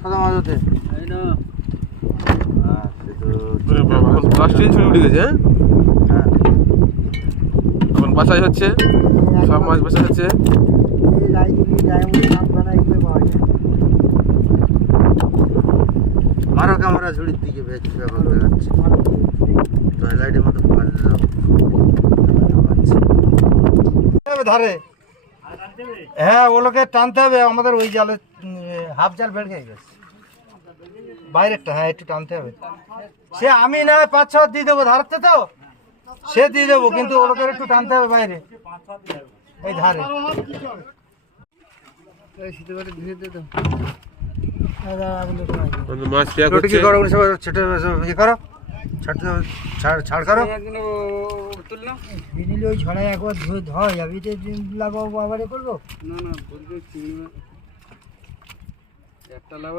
সাদা মাছ হতে প্লাস্টিক ছুরি উঠে গেছে। হ্যাঁ এখন বাছাই হচ্ছে, সব মাছ বাছাই হচ্ছে। মারো ক্যামেরা ঝুড়ির দিকে ব্যবহার হয়ে যাচ্ছে টয়লেটের মতো ধারে। হ্যাঁ ওগুলোকে টানতে হবে, আমাদের ওই জালে হাফ জাল বের হয়ে গেছে বাইরেরটা। হ্যাঁ একটু টানতে হবে। সে আমি না 5-6 দিয়ে দেবো ধারতে, তো সে দিয়ে দেবো, কিন্তু ওগুলোকে একটু টানতে হবে বাইরে এই ধারে। মাছ পেয়া করছে। কি করো ছোটো ইয়ে করো, ছাড় করো। ওই ছড়াই একবার ধুয়ে ধোয়া যাবে, লাগাবো আবার এ করবো না।